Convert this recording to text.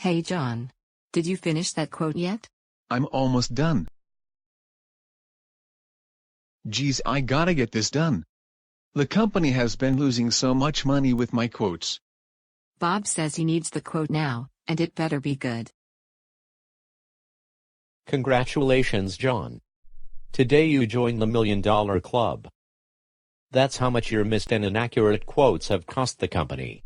Hey John. Did you finish that quote yet? I'm almost done. Geez, I gotta get this done. The company has been losing so much money with my quotes. Bob says he needs the quote now, and it better be good. Congratulations, John. Today you joined the $1 Million Club. That's how much your missed and inaccurate quotes have cost the company.